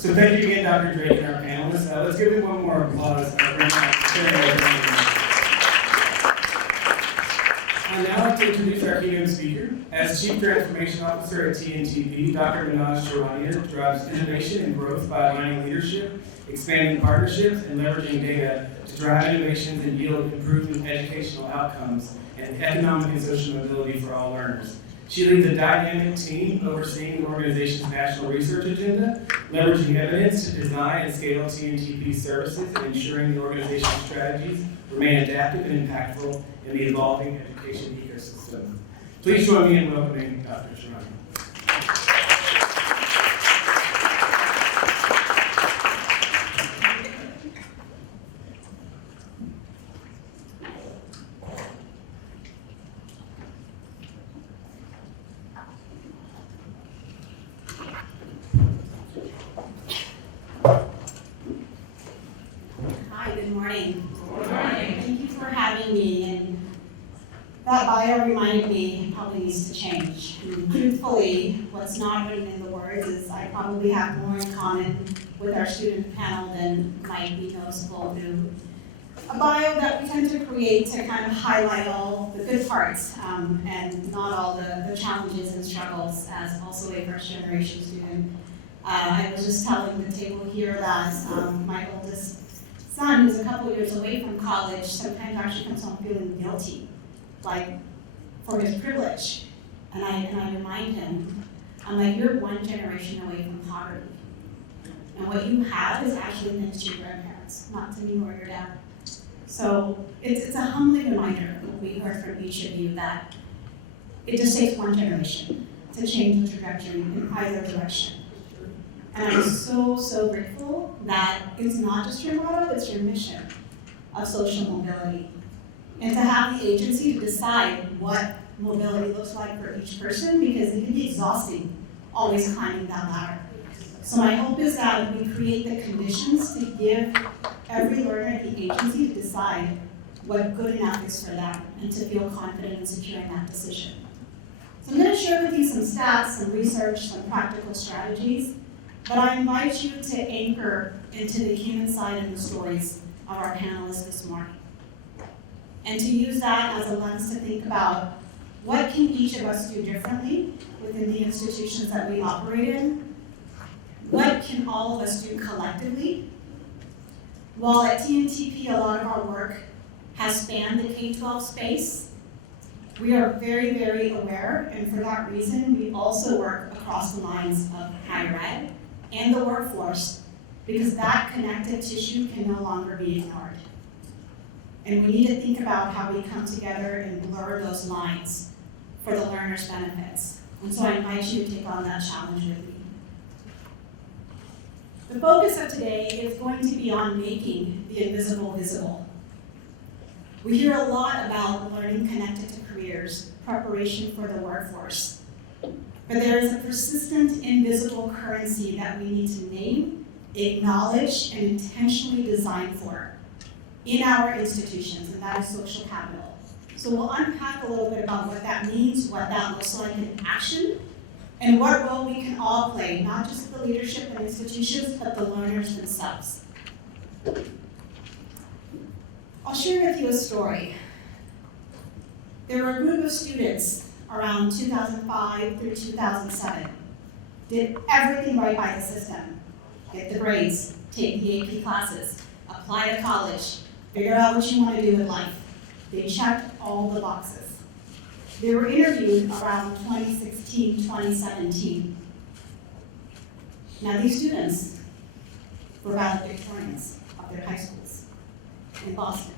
So thank you again, Dr. Drake and our panelists. Let's give them one more applause. I'd now like to introduce our keynote speaker. As Chief Transformation Officer at TNTP, Dr. Mahnaz Charania drives innovation and growth by aligning leadership, expanding partnerships, and leveraging data to drive innovations and yield improved educational outcomes and economic and social mobility for all learners. She leads a dynamic team overseeing the organization's national research agenda, leveraging evidence to design and scale TNTP services and ensuring the organization's strategies remain adaptive and impactful in the evolving education ecosystem. Please join me in welcoming Dr. Charania. That bio reminded me probably needs to change. Truthfully, what's not written in the words is I probably have more in common with our student panel than might be noticeable through a bio that we tend to create to kind of highlight all the good parts and not all the challenges and struggles as also a first generation student. I was just telling the table here that my oldest son, who's a couple years away from college, sometimes actually comes home feeling guilty, like for his privilege. And I remind him, I'm like, you're one generation away from poverty. And what you have is actually thanks to your grandparents, not to me or your dad. So it's a humbling reminder, what we heard from each of you, that it just takes one generation to change the trajectory in either direction. And I'm so grateful that it's not just your motto, it's your mission of social mobility. And to have the agency to decide what mobility looks like for each person, because it can be exhausting always climbing that ladder. So my hope is that we create the conditions to give every learner the agency to decide what good enough is for them and to feel confident in securing that decision. So I'm going to share with you some stats, some research, some practical strategies, but I invite you to anchor into the human side of the stories of our panelists this morning. And to use that as a lens to think about what can each of us do differently within the institutions that we operate in? What can all of us do collectively? While at TNTP, a lot of our work has spanned the K-12 space, we are very aware, and for that reason, we also work across the lines of higher ed and the workforce, because that connective tissue can no longer be ignored. And we need to think about how we come together and blur those lines for the learner's benefits. And so I invite you to take on that challenge with me. The focus of today is going to be on making the invisible visible. We hear a lot about learning connected to careers, preparation for the workforce. But there is a persistent invisible currency that we need to name, acknowledge, and intentionally design for in our institutions, and that is social capital. So we'll unpack a little bit about what that means, what that looks like in action, and what role we can all play, not just the leadership and institutions, but the learners themselves. I'll share with you a story. There were a group of students around 2005 through 2007, did everything right by the system. Get the grades, take the AP classes, apply to college, figure out what you want to do with life. They checked all the boxes. They were interviewed around 2016, 2017. Now these students were valedictorians of their high schools in Boston.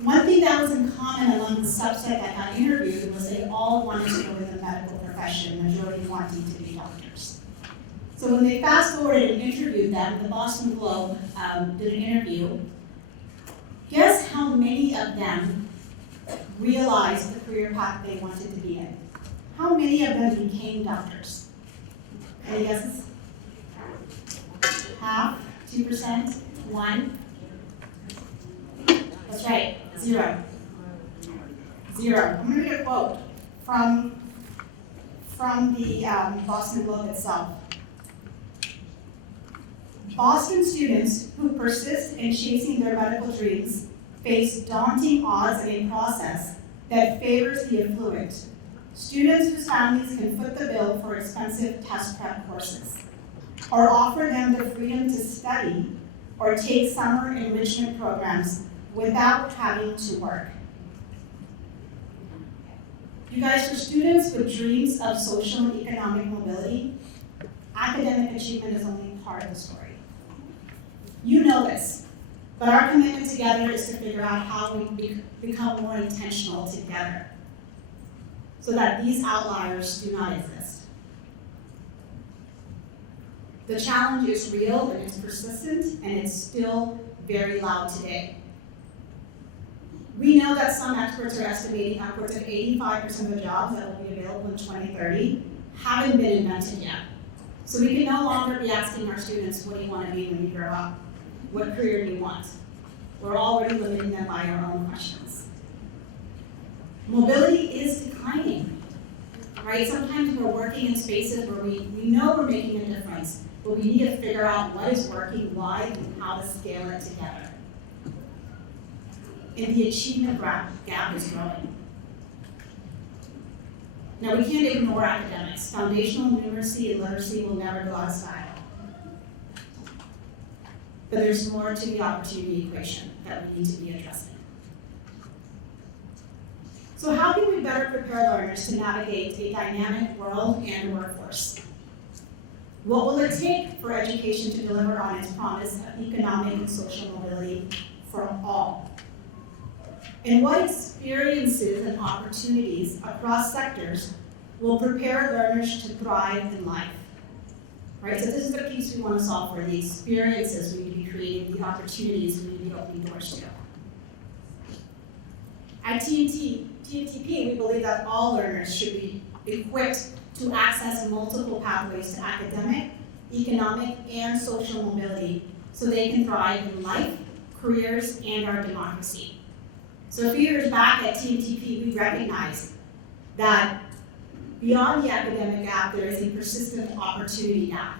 One thing that was in common among the subset that got interviewed was they all wanted to go in the medical profession, majority wanting to be doctors. So when they fast forwarded and interviewed them, the Boston Globe did an interview. Guess how many of them realized the career path they wanted to be in? How many of them became doctors? Any guesses? Half? 2%? 1? That's right, 0. 0. I'm going to read a quote from the Boston Globe itself. Boston students who persist in chasing their medical dreams face daunting odds in a process that favors the affluent. Students whose families can foot the bill for expensive test prep courses, or offer them the freedom to study or take summer enrichment programs without having to work. You guys, for students with dreams of social and economic mobility, academic achievement is only part of the story. You know this, but our commitment together is to figure out how we become more intentional together so that these outliers do not exist. The challenge is real and it's persistent and it's still very loud today. We know that some experts are estimating upwards of 85% of the jobs that will be available in 2030 haven't been invented yet. So we can no longer be asking our students, what do you want to be when you grow up? What career do you want? We're already limiting them by our own questions. Mobility is declining, right? Sometimes we're working in spaces where we know we're making a difference, but we need to figure out what is working, why, and how to scale it together. And the achievement gap is growing. Now, we can't ignore academics. Foundational numeracy and literacy will never go out of style. But there's more to the opportunity equation that we need to be addressing. So how can we better prepare learners to navigate a dynamic world and workforce? What will it take for education to deliver on its promise of economic and social mobility for all? And what experiences and opportunities across sectors will prepare learners to thrive in life? Right, so this is the piece we want to solve for, the experiences we need to be creating, the opportunities we need to be opening doors to. At TNTP, we believe that all learners should be equipped to access multiple pathways to academic, economic, and social mobility so they can thrive in life, careers, and our democracy. So a few years back at TNTP, we recognized that beyond the academic gap, there is a persistent opportunity gap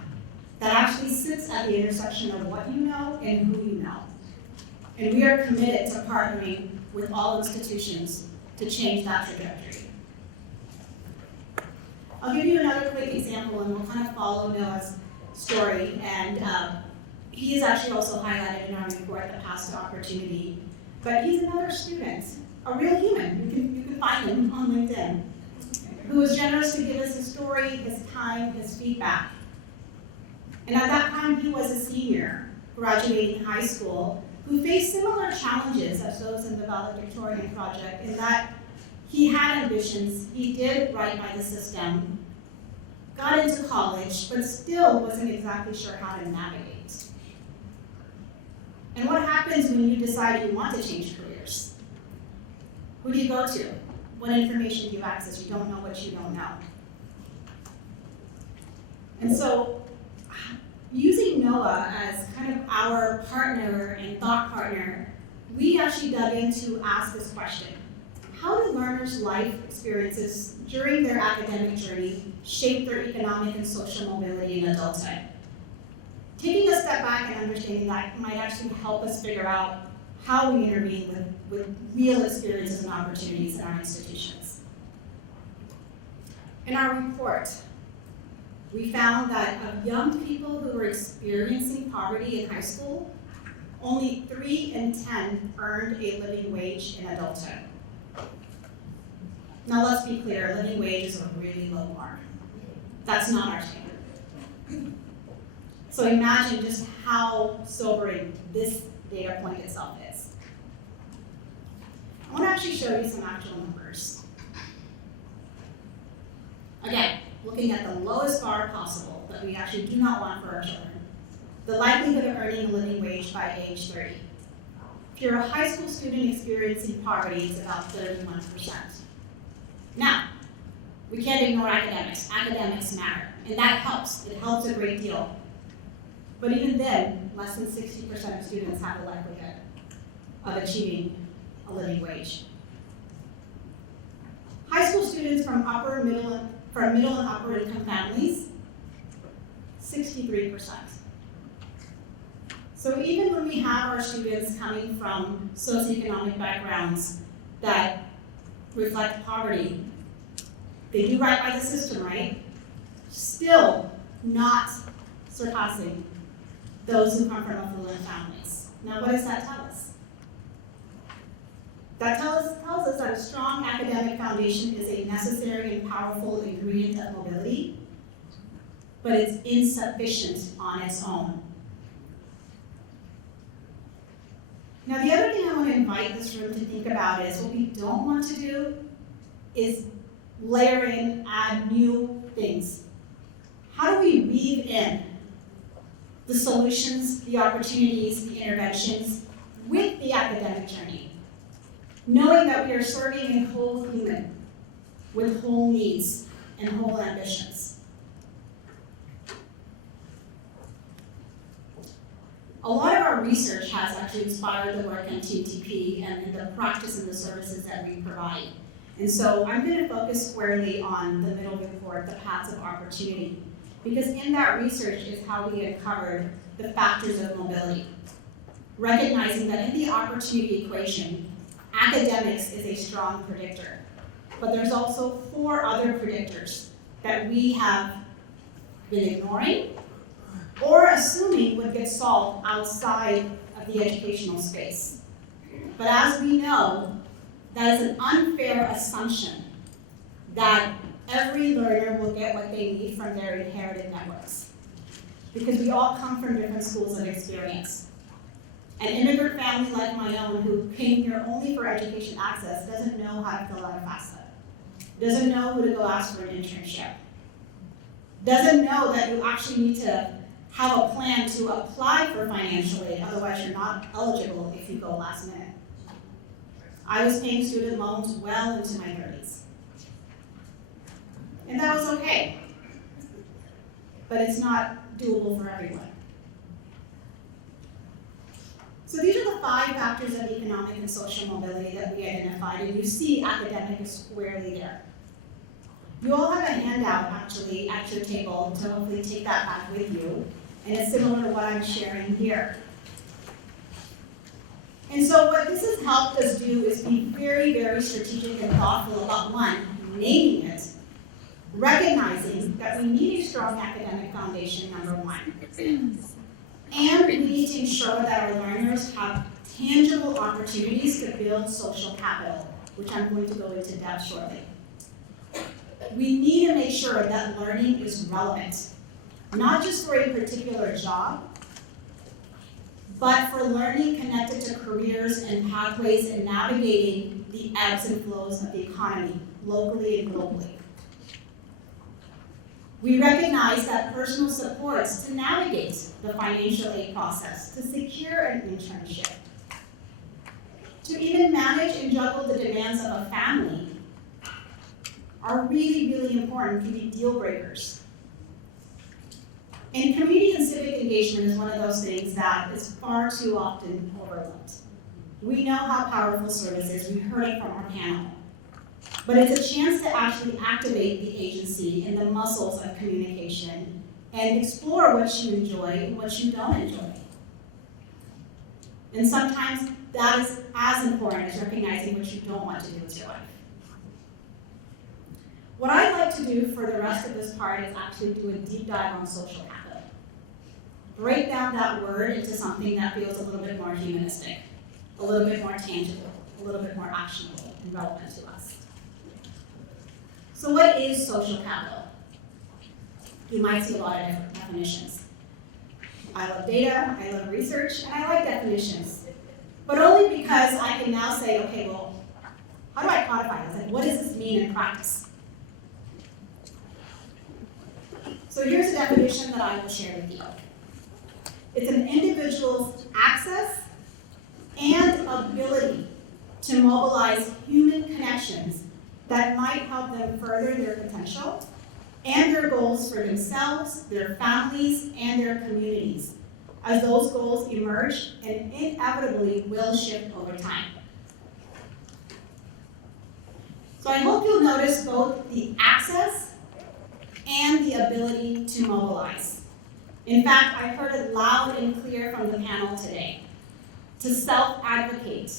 that actually sits at the intersection of what you know and who you know. And we are committed to partnering with all institutions to change that trajectory. I'll give you another quick example and we'll kind of follow Noah's story. And he is actually also highlighted in our report, The Path to Opportunity. But he's another student, a real human. You can find him on LinkedIn, who was generous to give us his story, his time, his feedback. And at that time, he was a senior, graduating high school, who faced similar challenges as those in the valedictorian project, in that he had ambitions, he did right by the system, got into college, but still wasn't exactly sure how to navigate. And what happens when you decide you want to change careers? Who do you go to? What information do you access? You don't know what you don't know. And so, using Noah as kind of our partner and thought partner, we actually dug in to ask this question. How do learners' life experiences during their academic journey shape their economic and social mobility in adulthood? Taking a step back and understanding that might actually help us figure out how we intervene with real experiences and opportunities in our institutions. In our report, we found that of young people who were experiencing poverty in high school, only 3 in 10 earned a living wage in adulthood. Now let's be clear, living wage is a really low mark. That's not our standard. So imagine just how sobering this data point itself is. I want to actually show you some actual numbers. Again, looking at the lowest bar possible that we actually do not want for our children. The likelihood of earning a living wage by age 30. If you're a high school student experiencing poverty, it's about 31%. Now, we can't ignore academics. Academics matter, and that helps. It helps a great deal. But even then, less than 60% of students have a likelihood of achieving a living wage. High school students from middle and upper income families, 63%. So even when we have our students coming from socioeconomic backgrounds that reflect poverty, they do right by the system, right? Still not surpassing those who come from affluent families. Now, what does that tell us? That tells us that a strong academic foundation is a necessary and powerful ingredient of mobility, but it's insufficient on its own. Now, the other thing I want to invite this room to think about is what we don't want to do is layer in, add new things. How do we weave in the solutions, the opportunities, the interventions with the academic journey, knowing that we are serving a whole human with whole needs and whole ambitions? A lot of our research has actually inspired the work on TNTP and the practice and the services that we provide. And so I'm going to focus squarely on the middle report, the paths of opportunity, because in that research is how we uncovered the factors of mobility, recognizing that in the opportunity equation, academics is a strong predictor, but there's also 4 other predictors that we have been ignoring or assuming would get solved outside of the educational space. But as we know, that is an unfair assumption that every learner will get what they need from their inherited networks, because we all come from different schools of experience. An immigrant family like my own who came here only for education access doesn't know how to fill out a FAFSA, doesn't know who to go ask for an internship, doesn't know that you actually need to have a plan to apply for financial aid, otherwise you're not eligible if you go last minute. I was paying student loans well into my 30s. And that was okay. But it's not doable for everyone. So these are the 5 factors of economic and social mobility that we identified, and you see academic is squarely there. You all have a handout actually at your table to hopefully take that back with you, and it's similar to what I'm sharing here. And so what this has helped us do is be very, very strategic and thoughtful about, 1, naming it, recognizing that we need a strong academic foundation, number 1. And we need to ensure that our learners have tangible opportunities to build social capital, which I'm going to go into depth shortly. We need to make sure that learning is relevant, not just for a particular job, but for learning connected to careers and pathways and navigating the ebbs and flows of the economy, locally and globally. We recognize that personal supports to navigate the financial aid process, to secure an internship, to even manage and juggle the demands of a family are really, really important, can be deal breakers. And community and civic engagement is one of those things that is far too often overlooked. We know how powerful service is, we heard it from our panel. But it's a chance to actually activate the agency and the muscles of communication and explore what you enjoy and what you don't enjoy. And sometimes that is as important as recognizing what you don't want to do with your life. What I'd like to do for the rest of this part is actually do a deep dive on social capital. Break down that word into something that feels a little bit more humanistic, a little bit more tangible, a little bit more actionable and relevant to us. So what is social capital? You might see a lot of different definitions. I love data, I love research, and I like definitions. But only because I can now say, okay, well, how do I codify this? Like, what does this mean in practice? So here's a definition that I will share with you. It's an individual's access and ability to mobilize human connections that might help them further their potential and their goals for themselves, their families, and their communities, as those goals emerge and inevitably will shift over time. So I hope you'll notice both the access and the ability to mobilize. In fact, I heard it loud and clear from the panel today. To self-advocate,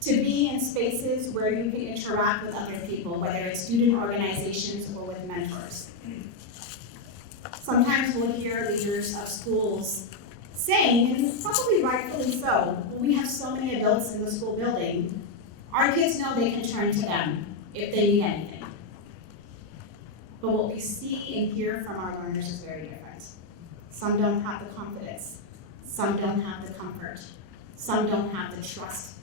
to be in spaces where you can interact with other people, whether it's student organizations or with mentors. Sometimes we'll hear leaders of schools saying, and probably rightfully so, we have so many adults in the school building, our kids know they can turn to them if they need anything. But what we see and hear from our learners is very different. Some don't have the confidence, some don't have the comfort, some don't have the trust.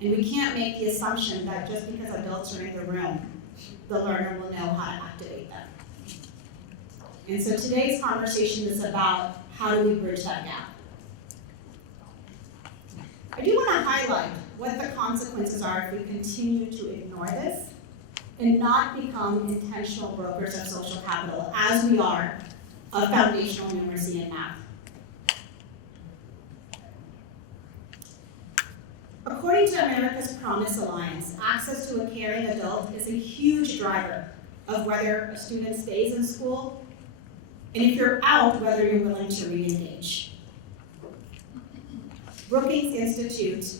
And we can't make the assumption that just because adults are in the room, the learner will know how to activate them. And so today's conversation is about how do we bridge that gap. I do want to highlight what the consequences are if we continue to ignore this and not become intentional brokers of social capital, as we are of foundational numeracy and math. According to America's Promise Alliance, access to a caring adult is a huge driver of whether a student stays in school, and if you're out, whether you're willing to re-engage. Brookings Institute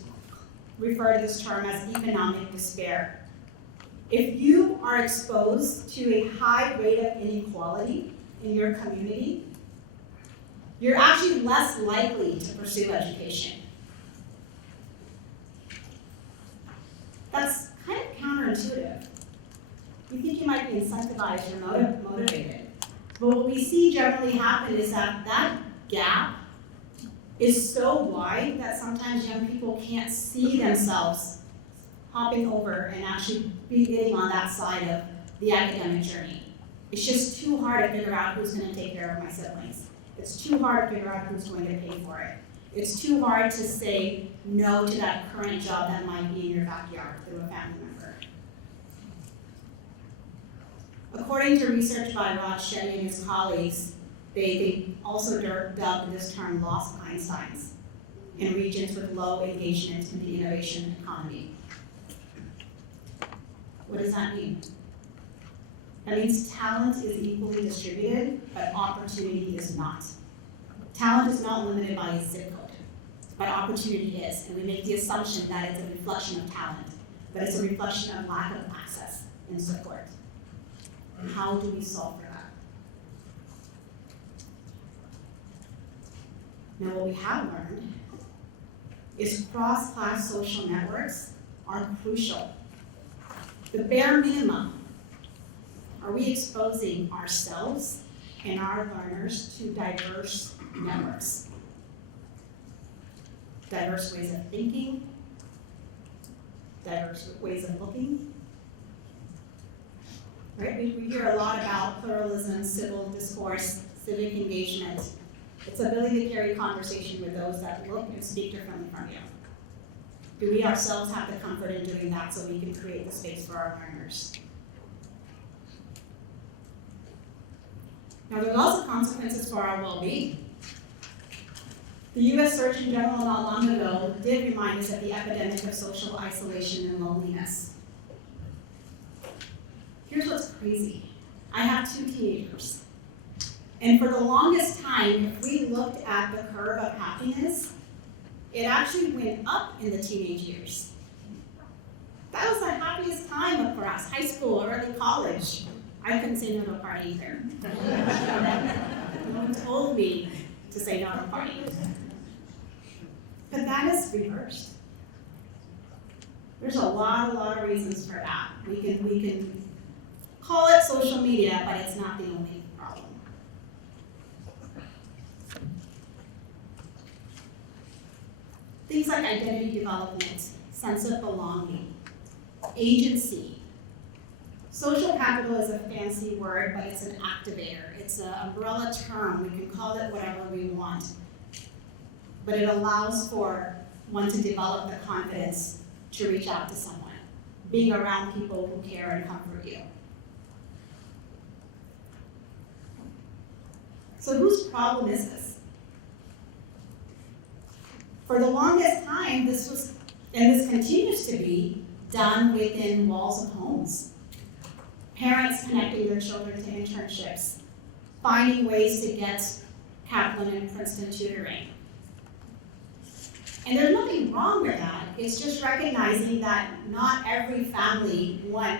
refer to this term as economic despair. If you are exposed to a high rate of inequality in your community, you're actually less likely to pursue education. That's kind of counterintuitive. You think you might be incentivized or motivated. But what we see generally happen is that that gap is so wide that sometimes young people can't see themselves hopping over and actually beginning on that side of the academic journey. It's just too hard to figure out who's going to take care of my siblings. It's too hard to figure out who's going to pay for it. It's too hard to say no to that current job that might be in your backyard through a family member. According to research by Rozhar Education and his colleagues, they also dubbed this term lost Einsteins in regions with low engagement in the innovation economy. What does that mean? That means talent is equally distributed, but opportunity is not. Talent is not limited by a zip code, but opportunity is, and we make the assumption that it's a reflection of talent, but it's a reflection of lack of access and support. And how do we solve for that? Now, what we have learned is cross-class social networks are crucial. The bare minimum, are we exposing ourselves and our learners to diverse networks? Diverse ways of thinking, diverse ways of looking. Right? We hear a lot about pluralism, civil discourse, civic engagement. It's ability to carry conversation with those that look and speak differently from you. Do we ourselves have the comfort in doing that so we can create the space for our learners? Now, there's also consequences for our well-being. The U.S. Surgeon General not long ago did remind us of the epidemic of social isolation and loneliness. Here's what's crazy. I have 2 teenagers. And for the longest time, if we looked at the curve of happiness, it actually went up in the teenage years. That was the happiest time for us, high school, early college. I couldn't say no to a party either. No one told me to say no to a party. But that is reversed. There's a lot of reasons for that. We can call it social media, but it's not the only problem. Things like identity development, sense of belonging, agency. Social capital is a fancy word, but it's an activator. It's an umbrella term. We can call it whatever we want. But it allows for one to develop the confidence to reach out to someone, being around people who care and comfort you. So whose problem is this? For the longest time, this was, and this continues to be, done within walls of homes. Parents connecting their children to internships, finding ways to get Kaplan and Princeton tutoring. And there's nothing wrong with that. It's just recognizing that not every family, one,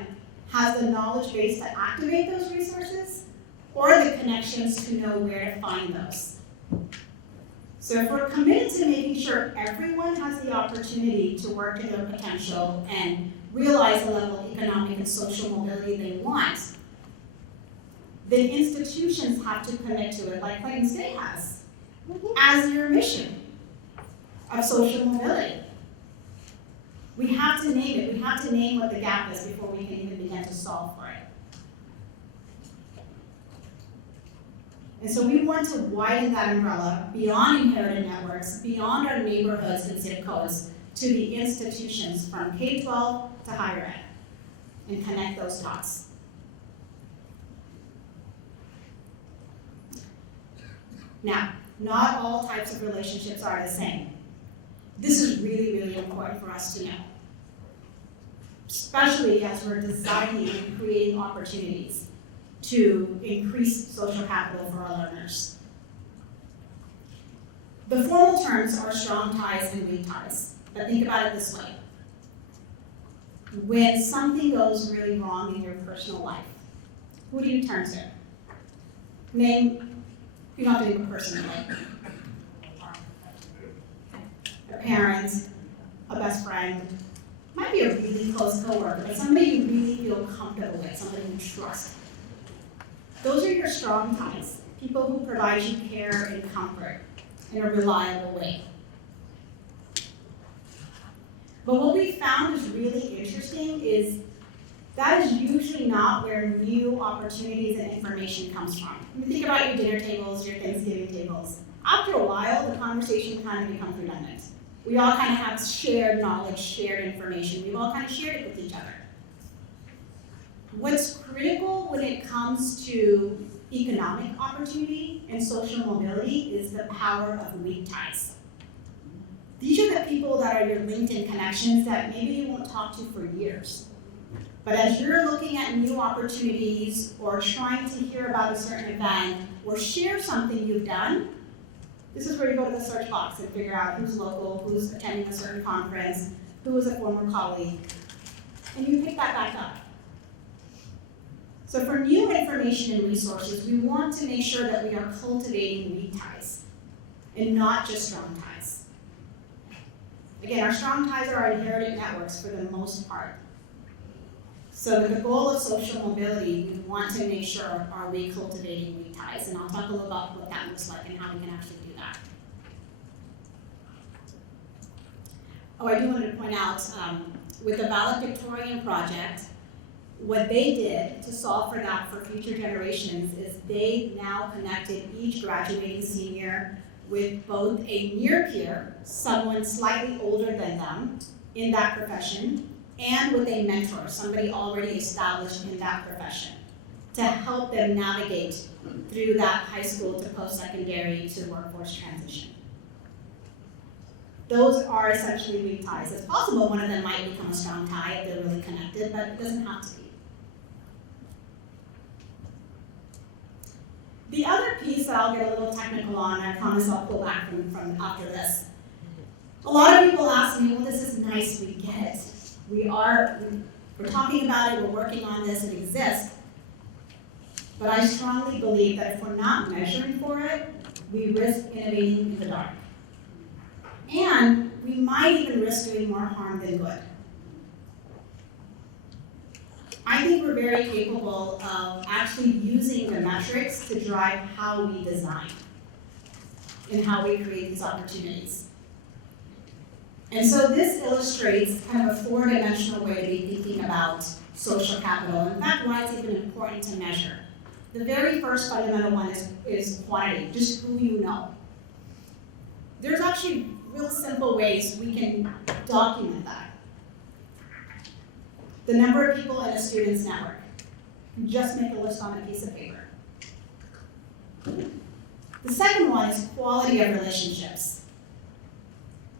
has the knowledge base to activate those resources or the connections to know where to find those. So if we're committed to making sure everyone has the opportunity to work to their potential and realize the level of economic and social mobility they want, then institutions have to commit to it, like Clayton State has, as your mission of social mobility. We have to name it. We have to name what the gap is before we can even begin to solve for it. And so we want to widen that umbrella beyond inherited networks, beyond our neighborhoods and zip codes, to the institutions from K-12 to higher ed, and connect those dots. Now, not all types of relationships are the same. This is really, really important for us to know, especially as we're designing and creating opportunities to increase social capital for our learners. The formal terms are strong ties and weak ties, but think about it this way. When something goes really wrong in your personal life, who do you turn to? Name, you don't have to name a person, right? A parent, a best friend, might be a really close coworker, but somebody you really feel comfortable with, somebody you trust. Those are your strong ties, people who provide you care and comfort in a reliable way. But what we found is really interesting is that is usually not where new opportunities and information comes from. When you think about your dinner tables, your Thanksgiving tables, after a while, the conversation kind of becomes redundant. We all kind of have shared knowledge, shared information. We've all kind of shared it with each other. What's critical when it comes to economic opportunity and social mobility is the power of weak ties. These are the people that are your LinkedIn connections that maybe you won't talk to for years. But as you're looking at new opportunities or trying to hear about a certain event or share something you've done, this is where you go to the search box and figure out who's local, who's attending a certain conference, who is a former colleague, and you pick that back up. So for new information and resources, we want to make sure that we are cultivating weak ties and not just strong ties. Again, our strong ties are our inherited networks for the most part. So with the goal of social mobility, we want to make sure are we cultivating weak ties, and I'll talk a little about what that looks like and how we can actually do that. Oh, I do want to point out, with the Valedictorian Project, what they did to solve for that for future generations is they now connected each graduating senior with both a near peer, someone slightly older than them in that profession, and with a mentor, somebody already established in that profession, to help them navigate through that high school to post-secondary to workforce transition. Those are essentially weak ties. It's possible one of them might become a strong tie if they're really connected, but it doesn't have to be. The other piece that I'll get a little technical on, I promise I'll pull back from after this. A lot of people ask me, well, this is nice, we get it. We're talking about it, we're working on this, it exists. But I strongly believe that if we're not measuring for it, we risk innovating in the dark. And we might even risk doing more harm than good. I think we're very capable of actually using the metrics to drive how we design and how we create these opportunities. And so this illustrates kind of a four-dimensional way to be thinking about social capital. In fact, why it's even important to measure. The very first fundamental one is quantity, just who you know. There's actually real simple ways we can document that. The number of people in a student's network. Just make a list on a piece of paper. The second one is quality of relationships.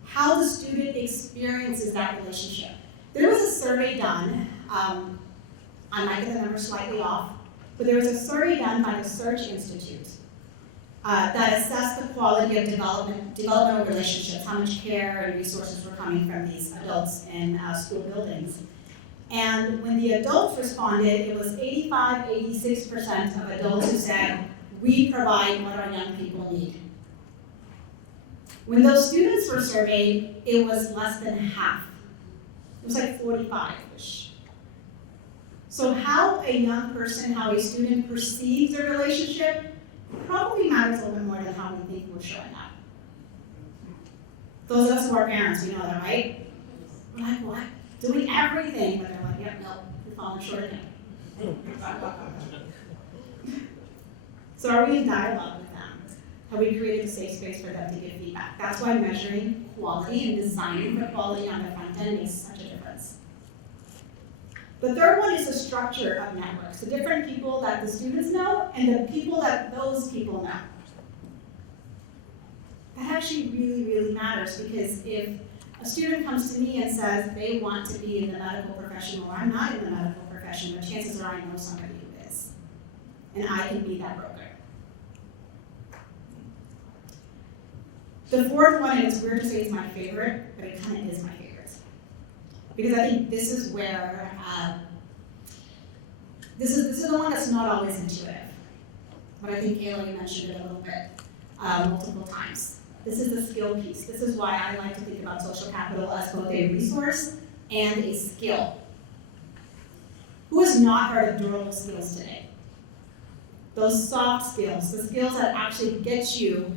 How the student experiences that relationship. There was a survey done, I might get the number slightly off, but there was a survey done by the Search Institute. that assess the quality of developmental relationships, how much care and resources were coming from these adults in school buildings. And when the adults responded, it was 86% of adults who said, we provide what our young people need. When those students were surveyed, it was less than half. It was like 45-ish. So how a young person, how a student perceives a relationship probably matters a little bit more than how we think we're showing up. Those of us who are parents, we know that, right? We're like, what? Doing everything, but they're like, yep, nope, we're falling short again. So are we in dialogue with them? Have we created a safe space for them to give feedback? That's why measuring quality and designing for quality on the front end makes such a difference. The third one is the structure of networks, the different people that the students know and the people that those people know. That actually really, really matters, because if a student comes to me and says they want to be in the medical profession, or I'm not in the medical profession, but chances are I know somebody who is, and I can be that broker. The fourth one, and it's weird to say it's my favorite, but it kind of is my favorite. Because I think this is where, this is the one that's not always intuitive. But I think Kayla, you mentioned it a little bit, multiple times. This is the skill piece. This is why I like to think about social capital as both a resource and a skill. Who has not heard of durable skills today? Those soft skills, the skills that actually get you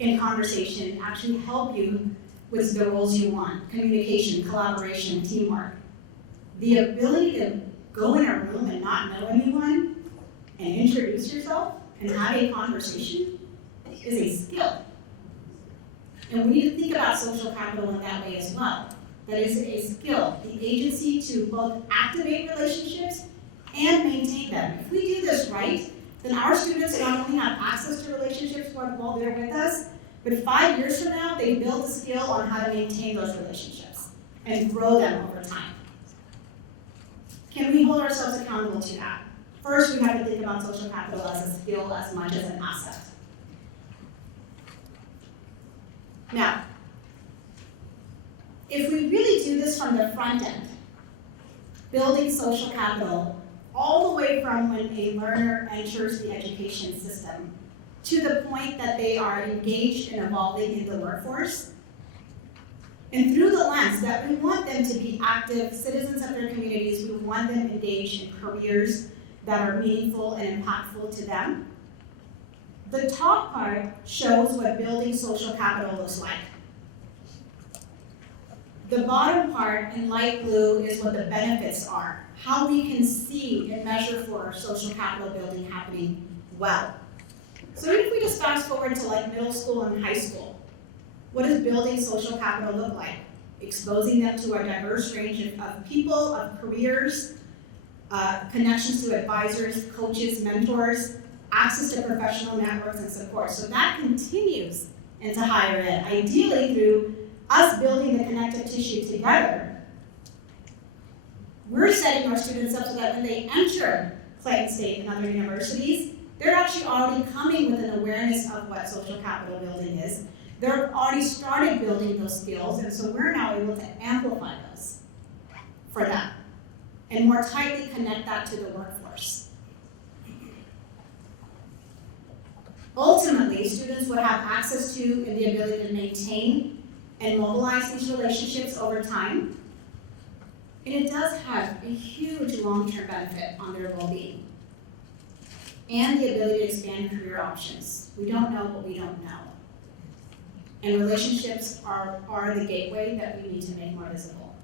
in conversation, actually help you with the roles you want: communication, collaboration, teamwork. The ability to go in a room and not know anyone and introduce yourself and have a conversation is a skill. And we need to think about social capital in that way as well. That is a skill, the agency to both activate relationships and maintain them. If we do this right, then our students not only have access to relationships while they're with us, but 5 years from now, they build a skill on how to maintain those relationships and grow them over time. Can we hold ourselves accountable to that? First, we have to think about social capital as a skill as much as an asset. Now, if we really do this from the front end, building social capital all the way from when a learner enters the education system to the point that they are engaged and evolving in the workforce, and through the lens that we want them to be active citizens of their communities, we want them engaged in careers that are meaningful and impactful to them. The top part shows what building social capital looks like. The bottom part in light blue is what the benefits are, how we can see and measure for social capital building happening well. So even if we just fast forward to like middle school and high school, what does building social capital look like? Exposing them to a diverse range of people, of careers, connections to advisors, coaches, mentors, access to professional networks and support. So that continues into higher ed, ideally through us building the connective tissue together. We're setting our students up so that when they enter Clayton State and other universities, they're actually already coming with an awareness of what social capital building is. They're already started building those skills, and so we're now able to amplify those for them and more tightly connect that to the workforce. Ultimately, students would have access to and the ability to maintain and mobilize these relationships over time. And it does have a huge long-term benefit on their well-being and the ability to expand career options. We don't know what we don't know. And relationships are the gateway that we need to make more visible.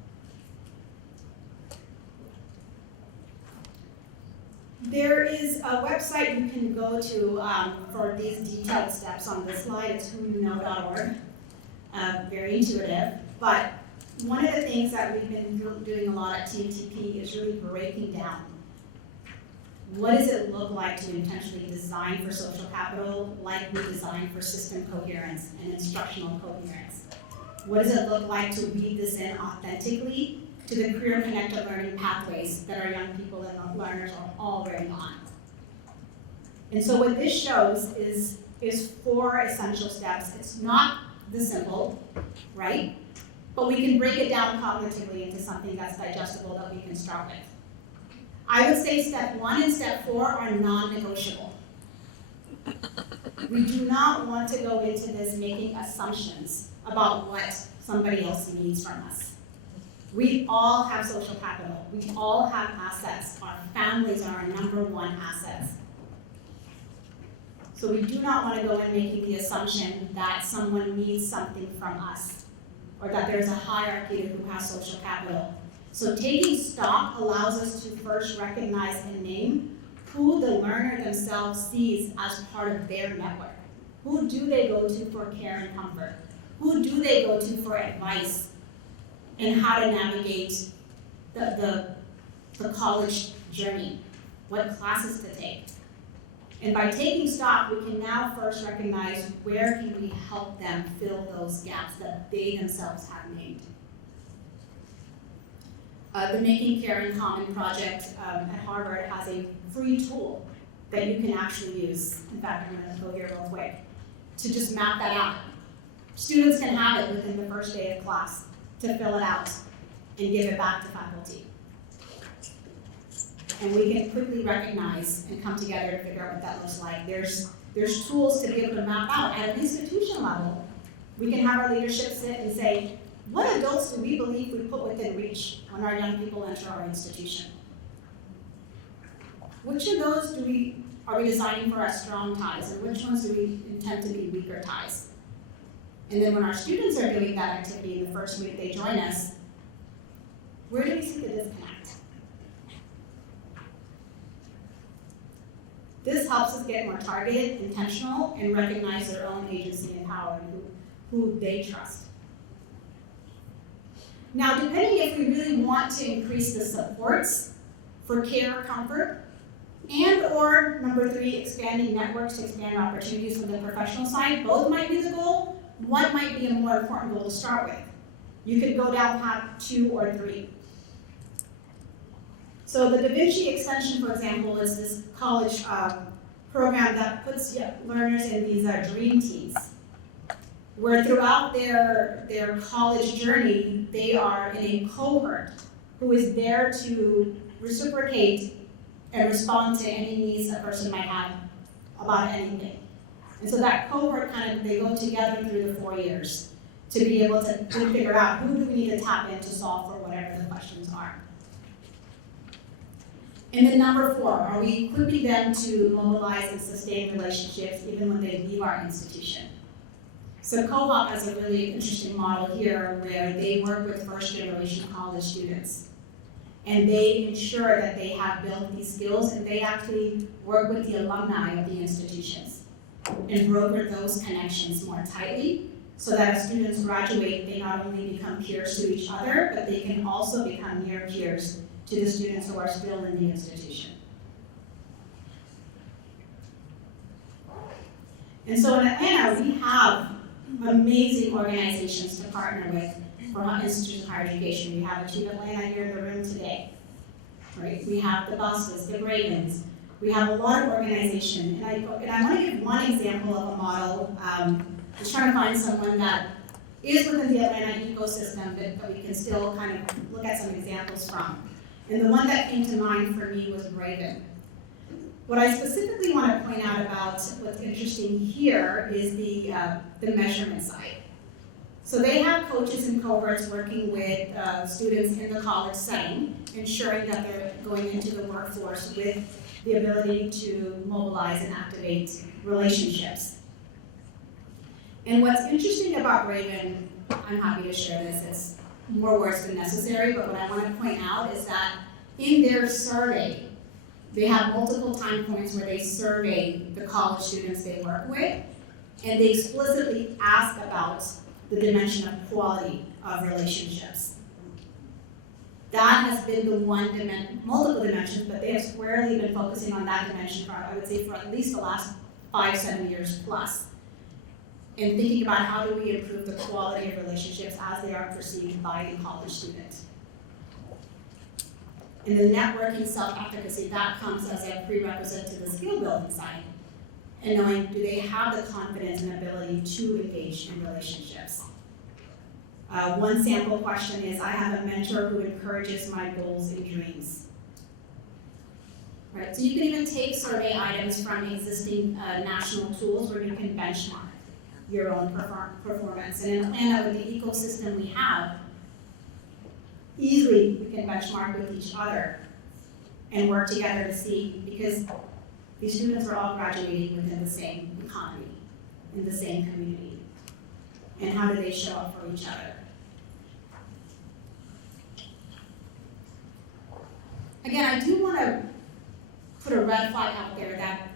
There is a website you can go to for these detailed steps on this slide. It's whoyouknow.org. Very intuitive. But one of the things that we've been doing a lot at TNTP is really breaking down what does it look like to intentionally design for social capital like we design for system coherence and instructional coherence? What does it look like to weave this in authentically to the career connected learning pathways that our young people and learners are already on? And so what this shows is is 4 essential steps. It's not this simple, right? But we can break it down cognitively into something that's digestible that we can start with. I would say step 1 and step 4 are non-negotiable. We do not want to go into this making assumptions about what somebody else needs from us. We all have social capital. We all have assets. Our families are our number 1 assets. So we do not want to go in making the assumption that someone needs something from us, or that there's a hierarchy to who has social capital. So taking stock allows us to first recognize and name who the learner themselves sees as part of their network. Who do they go to for care and comfort? Who do they go to for advice and how to navigate the college journey, what classes to take? And by taking stock, we can now first recognize where can we help them fill those gaps that they themselves have named. The Making Caring Common project at Harvard has a free tool that you can actually use. In fact, I'm going to go here real quick to just map that out. Students can have it within the first day of class to fill it out and give it back to faculty. And we can quickly recognize and come together to figure out what that looks like. There's tools to be able to map out. At an institution level, we can have our leadership sit and say, what adults do we believe we put within reach when our young people enter our institution? Which of those are we designing for our strong ties, and which ones do we intend to be weaker ties? And then when our students are doing that activity in the first week they join us, where do we see the disconnect? This helps us get more targeted, intentional, and recognize their own agency and power and who they trust. Now, depending if we really want to increase the supports for care or comfort, and or number 3, expanding networks to expand opportunities from the professional side, both might be the goal. One might be a more important goal to start with. You could go down path 2 or 3. So the Da Vinci Extension, for example, is this college program that puts learners in these dream teams, where throughout their college journey, they are in a cohort who is there to reciprocate and respond to any needs a person might have about anything. And so that cohort they go together through the 4 years to be able to figure out who do we need to tap in to solve for whatever the questions are. And then number 4, are we equipping them to mobilize and sustain relationships even when they leave our institution? So Co-op has a really interesting model here where they work with first-generation college students. And they ensure that they have built these skills, and they actually work with the alumni of the institutions and broker those connections more tightly so that as students graduate, they not only become peers to each other, but they can also become near peers to the students who are still in the institution. And so in Atlanta, we have amazing organizations to partner with for our institutions of higher education. We have Achieve Atlanta here in the room today, right? We have the Buses, the Ravens. We have a lot of organization. And I want to give one example of a model. Just trying to find someone that is within the Atlanta ecosystem that we can still kind of look at some examples from. And the one that came to mind for me was Raven. What I specifically want to point out about what's interesting here is the measurement side. So they have coaches and cohorts working with students in the college setting, ensuring that they're going into the workforce with the ability to mobilize and activate relationships. And what's interesting about Raven, I'm happy to share this, it's more words than necessary, but what I want to point out is that in their survey, they have multiple time points where they survey the college students they work with, and they explicitly ask about the dimension of quality of relationships. That has been the one dimension, multiple dimensions, but they have squarely been focusing on that dimension for, I would say, for at least the last 5-7 years plus. And thinking about how do we improve the quality of relationships as they are perceived by the college student. And the networking self-efficacy, that comes as a prerequisite to the skill building side. and knowing, do they have the confidence and ability to engage in relationships? One sample question is, I have a mentor who encourages my goals and dreams. Right, so you can even take survey items from existing national tools where you can benchmark your own performance. And in Atlanta, with the ecosystem we have, easily we can benchmark with each other and work together to see, because these students are all graduating within the same economy, in the same community. And how do they show up for each other? Again, I do want to put a red flag out there that,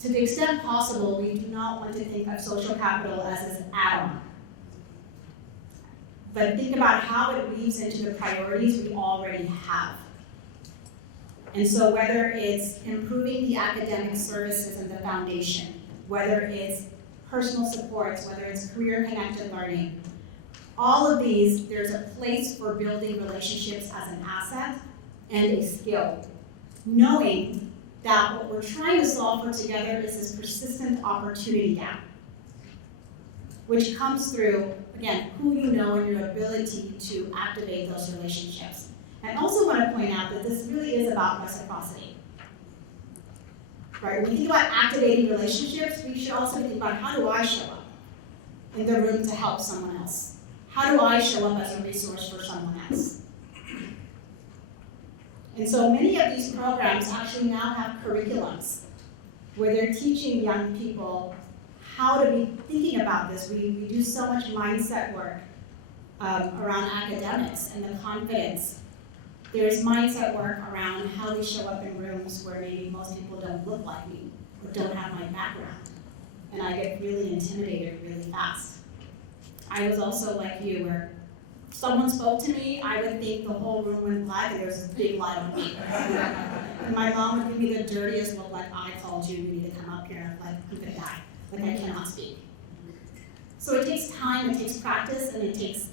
to the extent possible, we do not want to think of social capital as an add-on. But think about how it weaves into the priorities we already have. And so whether it's improving the academic services and the foundation, whether it's personal supports, whether it's career-connected learning, all of these, there's a place for building relationships as an asset and a skill, knowing that what we're trying to solve for together is this persistent opportunity gap, which comes through, again, who you know and your ability to activate those relationships. I also want to point out that this really is about reciprocity. Right? When we think about activating relationships, we should also think about, how do I show up in the room to help someone else? How do I show up as a resource for someone else? And so many of these programs actually now have curriculums where they're teaching young people how to be thinking about this. We do so much mindset work around academics and the confidence. There's mindset work around how we show up in rooms where maybe most people don't look like me or don't have my background. And I get really intimidated really fast. I was also like you, where someone spoke to me, I would think the whole room went black and there was a big light on me. And my mom would give me the dirtiest look, like, I called you, you need to come up here, like, I'm gonna die, like I cannot speak. So it takes time, it takes practice, and it takes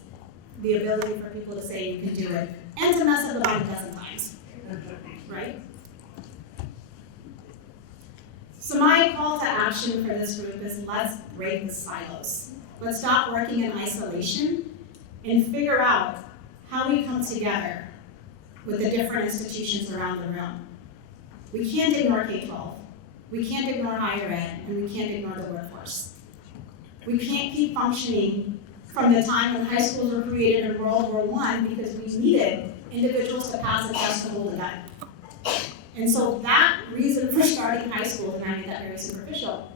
the ability for people to say you can do it, and to mess up about a dozen times, right? So my call to action for this group is, let's break the silos. Let's stop working in isolation and figure out how we come together with the different institutions around the room. We can't ignore K-12, we can't ignore higher ed, and we can't ignore the workforce. We can't keep functioning from the time when high schools were created in World War I, because we needed individuals to pass a test to hold a gun. And so that reason for starting high school, and I made that very superficial,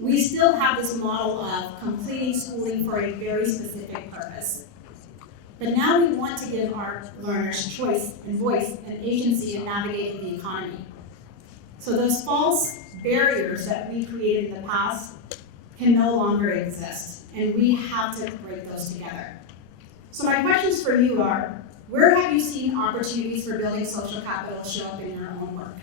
we still have this model of completing schooling for a very specific purpose. But now we want to give our learners choice and voice and agency in navigating the economy. So those false barriers that we created in the past can no longer exist, and we have to break those together. So my questions for you are, where have you seen opportunities for building social capital show up in your own work?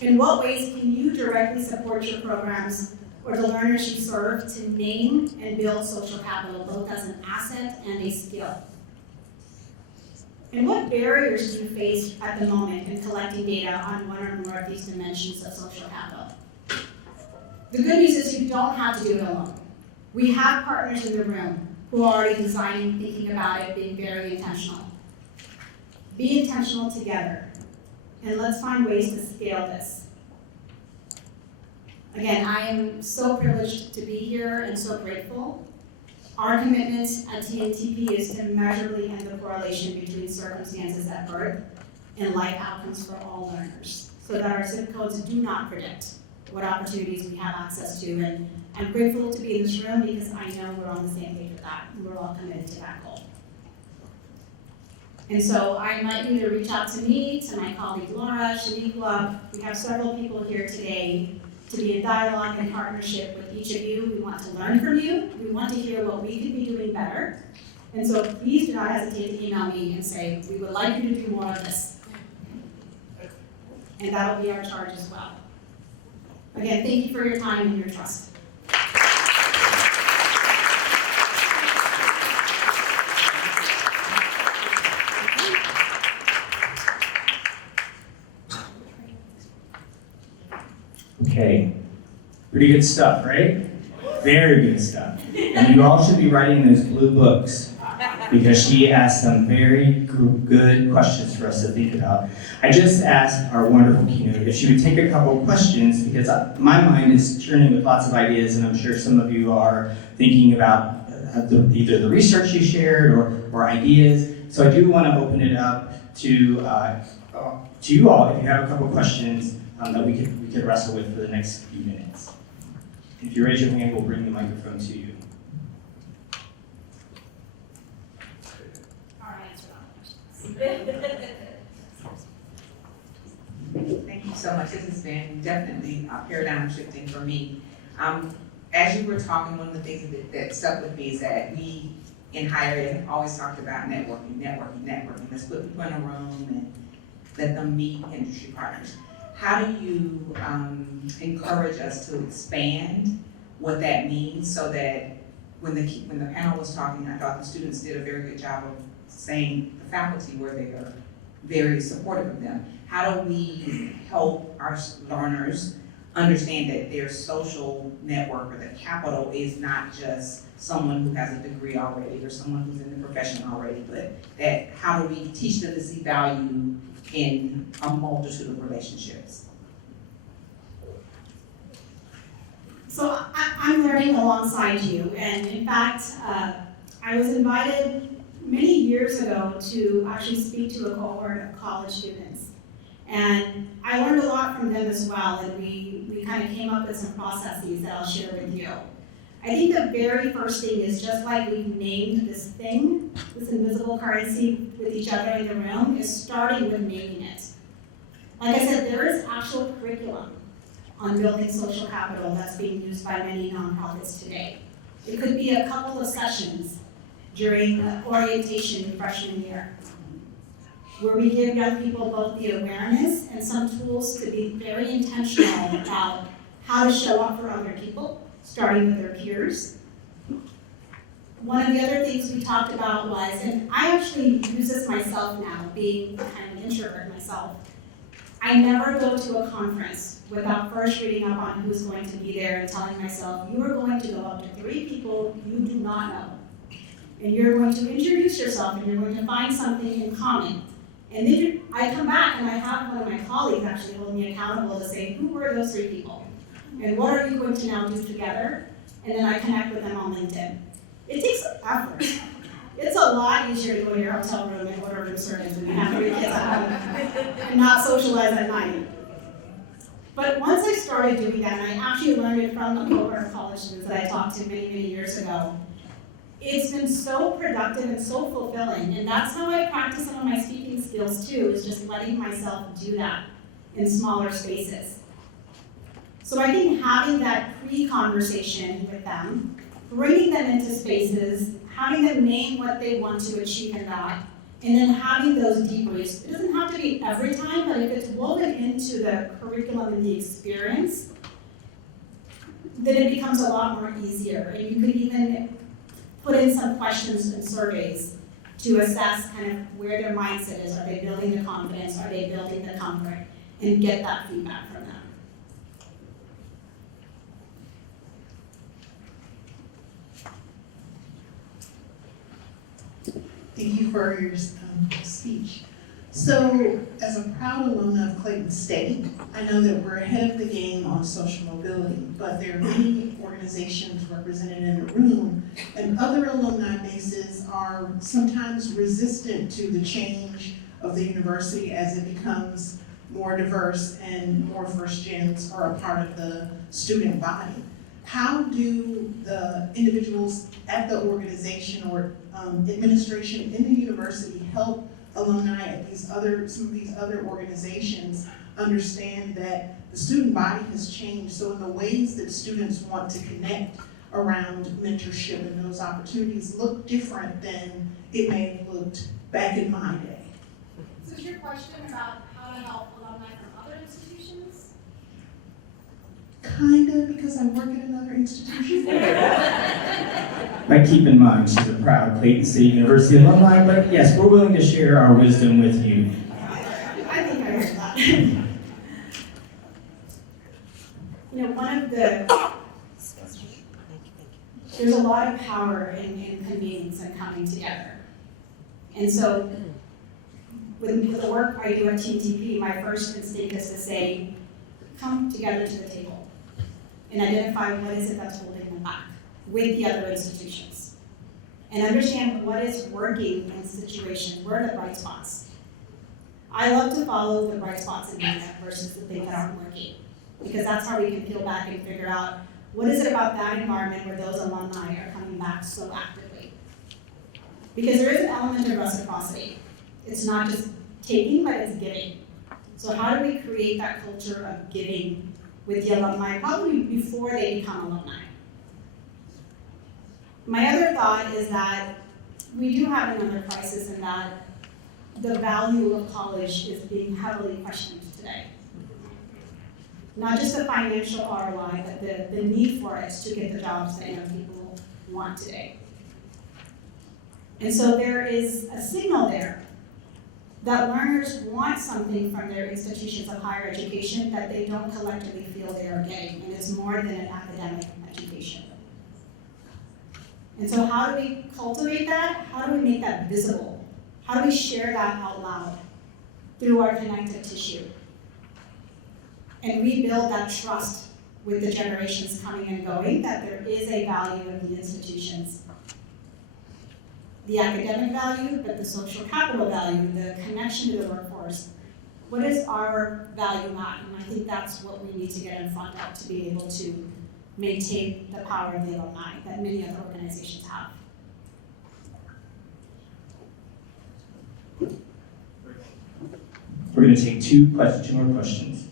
In what ways can you directly support your programs or the learners you serve to name and build social capital, both as an asset and a skill? And what barriers do you face at the moment in collecting data on one or more of these dimensions of social capital? The good news is you don't have to do it alone. We have partners in the room who are already designing, thinking about it, being very intentional. Be intentional together, and let's find ways to scale this. Again, I am so privileged to be here and so grateful. Our commitment at TNTP is to measurably end the correlation between circumstances at birth and life outcomes for all learners, so that our zip codes do not predict what opportunities we have access to. And I'm grateful to be in this room because I know we're on the same page with that, and we're all committed to that goal. And so I invite you to reach out to me, to my colleague Laura, Shaniqua. We have several people here today to be in dialogue and partnership with each of you. We want to learn from you. We want to hear what we could be doing better. And so please do not hesitate to email me and say, we would like you to do more of this. And that'll be our charge as well. Again, thank you for your time and your trust. Okay. Pretty good stuff, right? Very good stuff. And you all should be writing those blue books because she asked some very good questions for us to think about. I just asked our wonderful keynote if she would take a couple of questions because my mind is churning with lots of ideas, and I'm sure some of you are thinking about either the research you shared or ideas. So I do want to open it up to you all if you have a couple of questions that we could wrestle with for the next few minutes. If you raise your hand, we'll bring the microphone to you. Thank you so much. This has been definitely a paradigm shifting for me. As you were talking, one of the things that stuck with me is that we in higher ed always talked about networking. Let's put people in a room and let them meet industry partners. How do you encourage us to expand what that means so that when the panel was talking, I thought the students did a very good job of saying the faculty were there, very supportive of them. How do we help our learners understand that their social network or the capital is not just someone who has a degree already or someone who's in the profession already, but that how do we teach them to see value in a multitude of relationships? So I'm learning alongside you, and in fact, I was invited many years ago to actually speak to a cohort of college students. And I learned a lot from them as well, and we kind of came up with some processes that I'll share with you. I think the very first thing is just like we've named this thing, this invisible currency with each other in the room, is starting with naming it. Like I said, there is actual curriculum on building social capital that's being used by many nonprofits today. It could be a couple of sessions during orientation freshman year, where we give young people both the awareness and some tools to be very intentional about how to show up for other people, starting with their peers. One of the other things we talked about was, and I actually use this myself now, being kind of an introvert myself, I never go to a conference without first reading up on who's going to be there and telling myself, you are going to go up to 3 people you do not know. And you're going to introduce yourself and you're going to find something in common. And then I come back and I have one of my colleagues actually hold me accountable to say, who were those 3 people? And what are you going to now do together? And then I connect with them on LinkedIn. It takes effort. It's a lot easier to go to your hotel room and order room service when you have 3 kids at home and not socialize at night. But once I started doing that, and I actually learned it from a cohort of college students that I talked to many, many years ago, it's been so productive and so fulfilling, and that's how I practice some of my speaking skills too, is just letting myself do that in smaller spaces. So I think having that pre-conversation with them, bringing them into spaces, having them name what they want to achieve in that, and then having those debriefs. It doesn't have to be every time, but if it's woven into the curriculum and the experience, then it becomes a lot more easier. And you could even put in some questions and surveys to assess kind of where their mindset is. Are they building the confidence? Are they building the comfort? And get that feedback from them. Thank you for your speech. So, as a proud alumna of Clayton State, I know that we're ahead of the game on social mobility, but there are many organizations represented in the room, and other alumni bases are sometimes resistant to the change of the university as it becomes more diverse and more first gens are a part of the student body. How do the individuals at the organization or administration in the university help alumni at some of these other organizations understand that the student body has changed, so in the ways that students want to connect around mentorship and those opportunities look different than it may have looked back in my day? So is your question about how to help alumni from other institutions? Kinda, because I work at another institution. But keep in mind, she's a proud Clayton State University alumni, but yes, we're willing to share our wisdom with you. I think I heard that. You know, one of the there's a lot of power in convenience and coming together. And so with the work I do at TNTP, my first instinct is to say, come together to the table and identify what is it that's holding them back with the other institutions. And understand what is working in situations, where are the bright spots. I love to follow the bright spots in data versus the things that aren't working, because that's how we can peel back and figure out what is it about that environment where those alumni are coming back so actively. Because there is an element of reciprocity. It's not just taking, but it's giving. So how do we create that culture of giving with the alumni, probably before they become alumni? My other thought is that we do have another crisis in that the value of college is being heavily questioned today. Not just the financial ROI, but the need for it to get the jobs that young people want today. And so there is a signal there that learners want something from their institutions of higher education that they don't collectively feel they are getting, and it's more than an academic education. And so how do we cultivate that? How do we make that visible? How do we share that out loud through our connective tissue? And rebuild that trust with the generations coming and going, that there is a value of the institutions. The academic value, but the social capital value, the connection to the workforce. What is our value at? And I think that's what we need to get in front of to be able to maintain the power of the alumni that many other organizations have. We're going to take two more questions.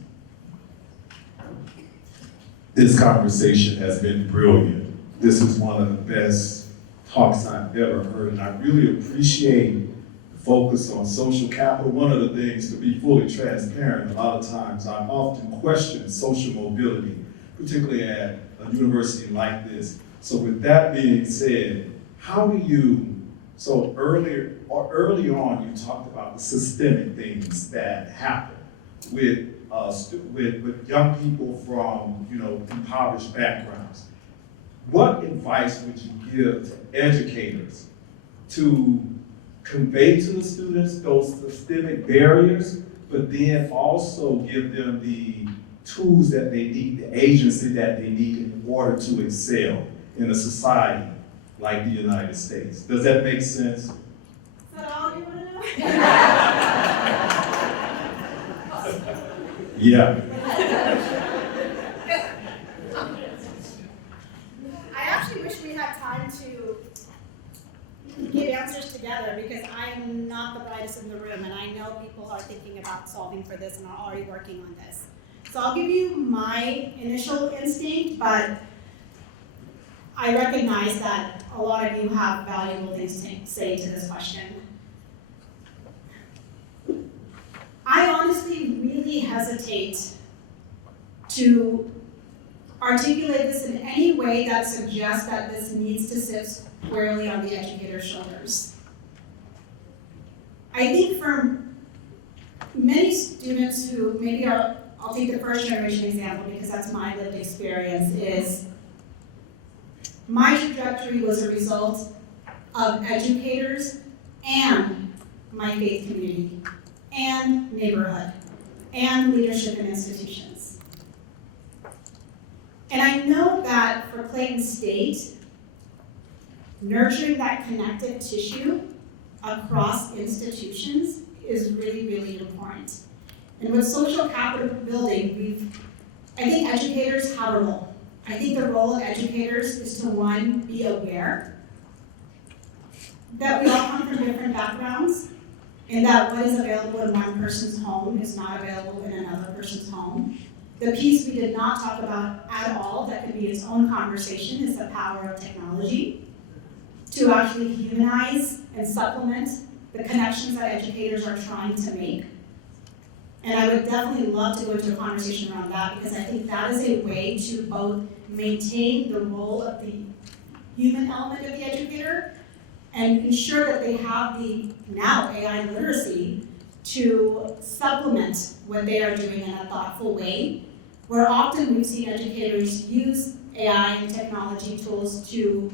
This conversation has been brilliant. This is one of the best talks I've ever heard, and I really appreciate the focus on social capital. One of the things, to be fully transparent, a lot of times I often question social mobility, particularly at a university like this. So with that being said, how do you, so early on you talked about the systemic things that happen with young people from impoverished backgrounds. What advice would you give to educators to convey to the students those systemic barriers, but then also give them the tools that they need, the agency that they need in order to excel in a society like the United States? Does that make sense? Is that all you want to know? Yeah. I actually wish we had time to give answers together, because I am not the brightest in the room, and I know people are thinking about solving for this and are already working on this. So I'll give you my initial instinct, but I recognize that a lot of you have valuable things to say to this question. I honestly really hesitate to articulate this in any way that suggests that this needs to sit squarely on the educator's shoulders. I think for many students who maybe are, I'll take the first generation example because that's my lived experience, is my trajectory was a result of educators and my faith community and neighborhood and leadership in institutions. And I know that for Clayton State, nurturing that connective tissue across institutions is really, really important. And with social capital building, I think educators have a role. I think the role of educators is to, one, be aware that we all come from different backgrounds, and that what is available in one person's home is not available in another person's home. The piece we did not talk about at all, that could be its own conversation, is the power of technology to actually humanize and supplement the connections that educators are trying to make. And I would definitely love to go into a conversation around that, because I think that is a way to both maintain the role of the human element of the educator and ensure that they have the now AI literacy to supplement what they are doing in a thoughtful way, where often we've seen educators use AI and technology tools to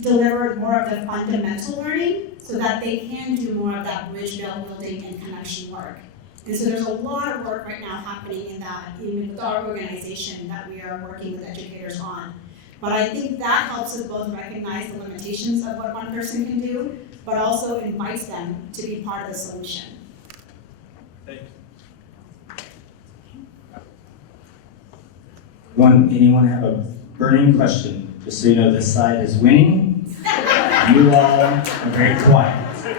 deliver more of the fundamental learning so that they can do more of that bridge building and connection work. And so there's a lot of work right now happening in that, even with our organization, that we are working with educators on. But I think that helps us both recognize the limitations of what one person can do, but also invites them to be part of the solution. Thank you. Anyone have a burning question? Just so you know, this side is winning. You all are very quiet. So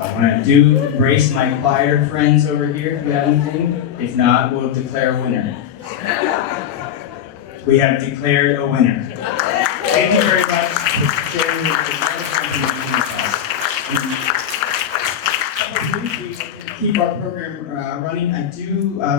I want to embrace my quieter friends over here if you have anything. If not, we'll declare a winner. We have declared a winner. Thank you very much for sharing your keep our program running. I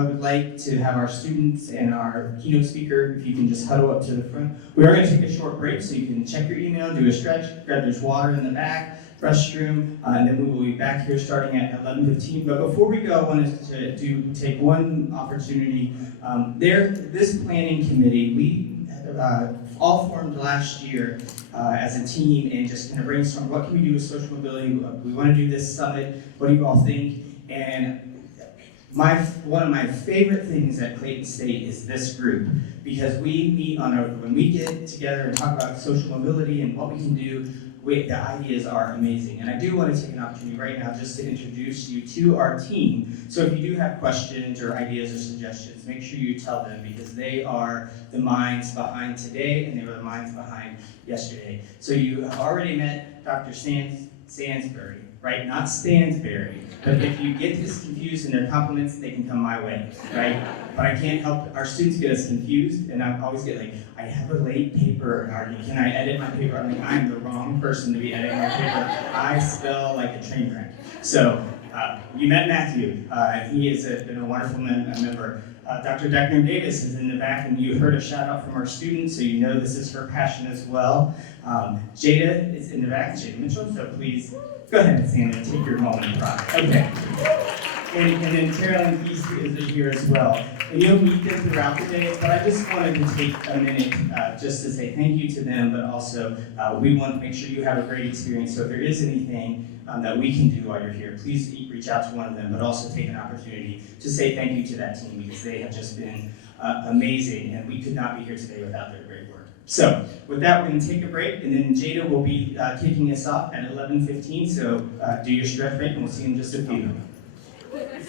would like to have our students and our keynote speaker, if you can just huddle up to the front. We are going to take a short break so you can check your email, do a stretch, grab there's water in the back, restroom, and then we will be back here starting at 11:15. But before we go, I wanted to take one opportunity. This planning committee, we all formed last year as a team and just kind of brainstormed what can we do with social mobility. We want to do this summit. What do you all think? And one of my favorite things at Clayton State is this group, because we meet when we get together and talk about social mobility and what we can do, the ideas are amazing. And I do want to take an opportunity right now just to introduce you to our team. So if you do have questions or ideas or suggestions, make sure you tell them, because they are the minds behind today and they were the minds behind yesterday. So you have already met Dr. Sansbury, right? Not Stansberry. But if you get this confused in their compliments, they can come my way, right? But I can't help, our students get us confused, and I always get like, I have a late paper, or can I edit my paper? I'm like, I'm the wrong person to be editing my paper. I spell like a train wreck. So you met Matthew. He has been a wonderful member. Dr. Deckner Davis is in the back, and you heard a shout out from our students, so you know this is her passion as well. Jada is in the back, Jada Mitchell, so please go ahead, Sandra, take your moment of pride. Okay. And then Carolyn East is here as well. And you'll meet them throughout the day, but I just wanted to take a minute just to say thank you to them, but also we want to make sure you have a great experience. So if there is anything that we can do while you're here, please reach out to one of them, but also take an opportunity to say thank you to that team, because they have just been amazing, and we could not be here today without their great work. So with that, we're going to take a break, and then Jada will be kicking us off at 11:15, so do your stretch break, and we'll see you in just a few.